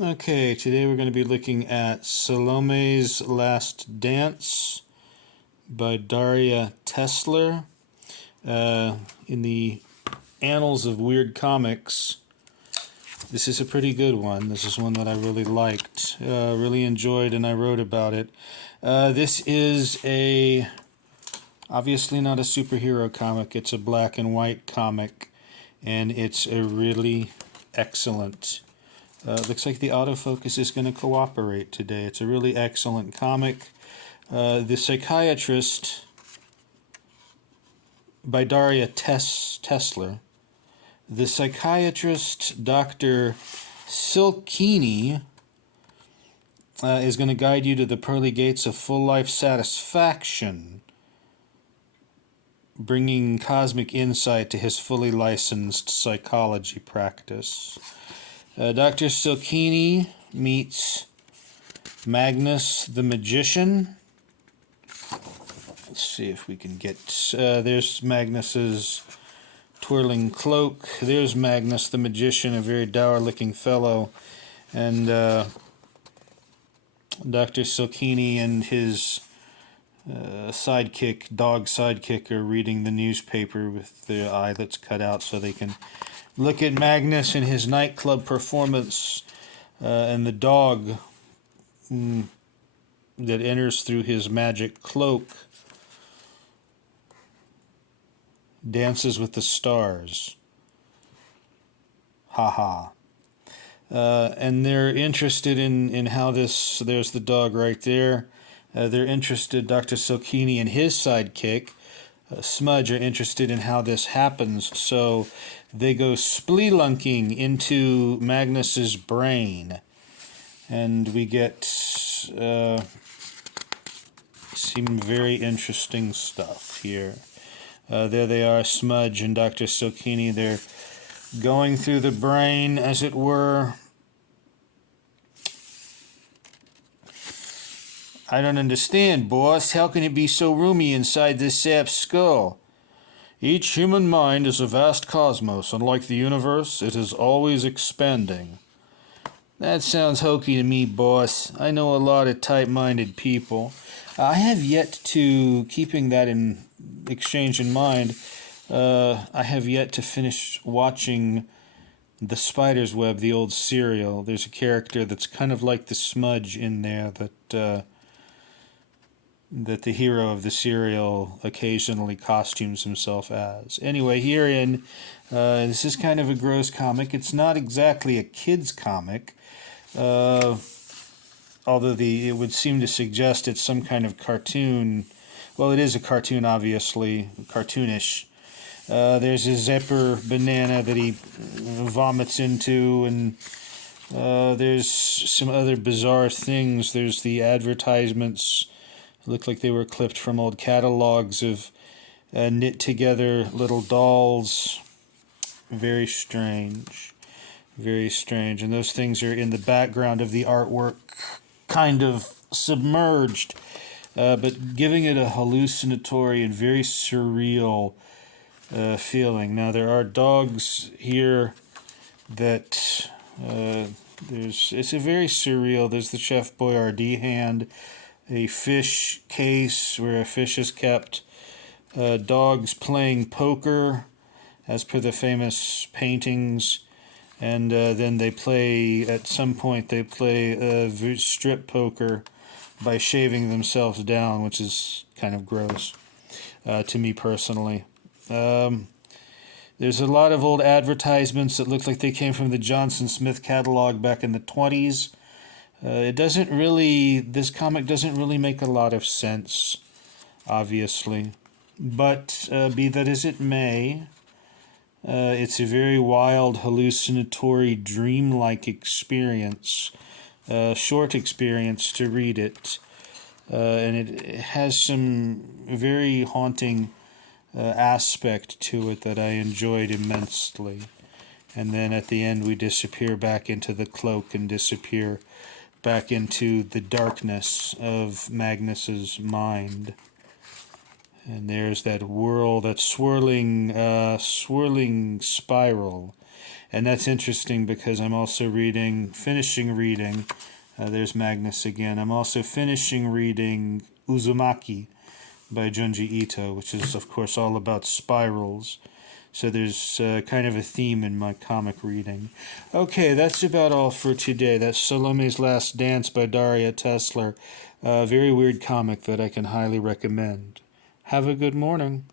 Okay, today we're going to be looking at Salome's Last Dance by Daria Tessler. In the annals of weird comics, this is a pretty good one. This is one that I really liked, really enjoyed, and I wrote about it. This is obviously not a superhero comic. It's a black and white comic, and it's a really excellent. Looks like the autofocus is going to cooperate today. It's a really excellent comic. The Psychiatrist by Daria Tessler. The Psychiatrist, Dr. Silkini, is going to guide you to the pearly gates of full life satisfaction, bringing cosmic insight to his fully licensed psychology practice. Dr. Silkini meets Magnus the Magician. Let's see if we can get... there's Magnus's twirling cloak. There's Magnus the Magician, a very dour-looking fellow. And Dr. Silkini and his dog sidekick, are reading the newspaper with their eye that's cut out so they can look at Magnus and his nightclub performance, and the dog that enters through his magic cloak dances with the stars. Ha. And they're interested in how this... There's the dog right there. They're interested, Dr. Silkini and his sidekick, Smudge, are interested in how this happens, so they go spelunking into Magnus's brain, and we get some very interesting stuff here. There they are, Smudge and Dr. Silkini. They're going through the brain, as it were. I don't understand, boss. How can it be so roomy inside this sap's skull? Each human mind is a vast cosmos, and like the universe, it is always expanding. That sounds hokey to me, boss. I know a lot of tight-minded people. I have yet to, keeping that in exchange in mind, I have yet to finish watching The Spider's Web, the old serial. There's a character that's kind of like the Smudge in there that the hero of the serial occasionally costumes himself as. Anyway, herein, this is kind of a gross comic. It's not exactly a kid's comic, although it would seem to suggest it's some kind of cartoon. Well, it is a cartoon, obviously, cartoonish. There's a zipper banana that he vomits into, and there's some other bizarre things. There's the advertisements. Look like they were clipped from old catalogs of knit together little dolls. Very strange. Very strange. And those things are in the background of the artwork, kind of submerged, but giving it a hallucinatory and very surreal feeling. Now, there are dogs here that it's a very surreal. There's the Chef Boyardee hand, a fish case where a fish is kept, dogs playing poker, as per the famous paintings, and then they play, at some point, they play strip poker by shaving themselves down, which is kind of gross to me personally. There's a lot of old advertisements that look like they came from the Johnson Smith catalog back in the 20s. This comic doesn't really make a lot of sense, obviously. But be that as it may, it's a very wild, hallucinatory, dreamlike experience, short experience to read it. And it has some very haunting aspect to it that I enjoyed immensely. And then at the end we disappear back into the cloak and disappear back into the darkness of Magnus's mind. And there's that whirl, that swirling spiral And that's interesting because I'm also finishing reading, there's Magnus again. I'm also finishing reading Uzumaki by Junji Ito, which is, of course, all about spirals. So there's kind of a theme in my comic reading. Okay, that's about all for today. That's Salome's Last Dance by Daria Tessler. A very weird comic that I can highly recommend. Have a good morning.